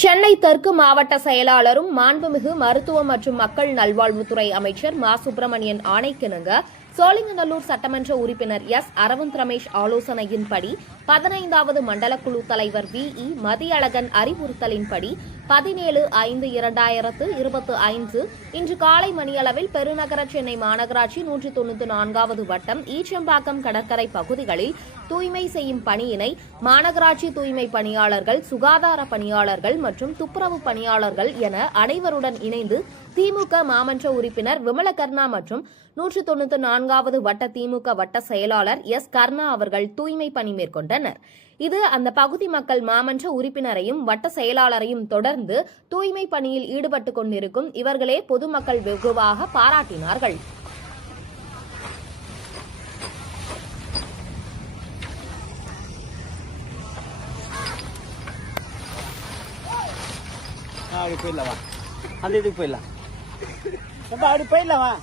சென்னை தெற்கு மாவட்ட செயலாளரும் மாண்புமிகு மருத்துவ மற்றும் மக்கள் நல்வாழ்வுத்துறை அமைச்சர் மா சுப்பிரமணியன் ஆணைக்கிணங்க சோழிங்கநல்லூர் சட்டமன்ற உறுப்பினர் எஸ் அரவிந்த் ரமேஷ் ஆலோசனையின்படி 15வது மண்டல குழு தலைவர் வி.இ. மதியழகன் அறிவுறுத்தலின்படி 17/5/2025 இன்று காலை மணியளவில் பெருநகர சென்னை மாநகராட்சி 194வது வட்டம் ஈச்சம்பாக்கம் கடற்கரை பகுதிகளில் தூய்மை செய்யும் பணியினை மாநகராட்சி தூய்மை பணியாளர்கள், சுகாதார பணியாளர்கள் மற்றும் துப்புரவு பணியாளர்கள் என அனைவருடன் இணைந்து திமுக மாமன்ற உறுப்பினர் விமலகர்ணா மற்றும் 194வது வட்ட திமுக வட்ட செயலாளர் எஸ். கர்ணா அவர்கள் தூய்மை பணி மேற்கொண்டனர். இது அந்த பகுதி மக்கள் மாமன்ற உறுப்பினரையும் வட்ட செயலாளரையும் தொடர்ந்து தூய்மை பணியில் ஈடுபட்டுக் கொண்டிருக்கும் இவர்களே பொதுமக்கள் வெகுவாக பாராட்டினார்கள். போயிடலாம் அந்த இதுக்கு போயிடலாம் அப்படி போயிடலாம்.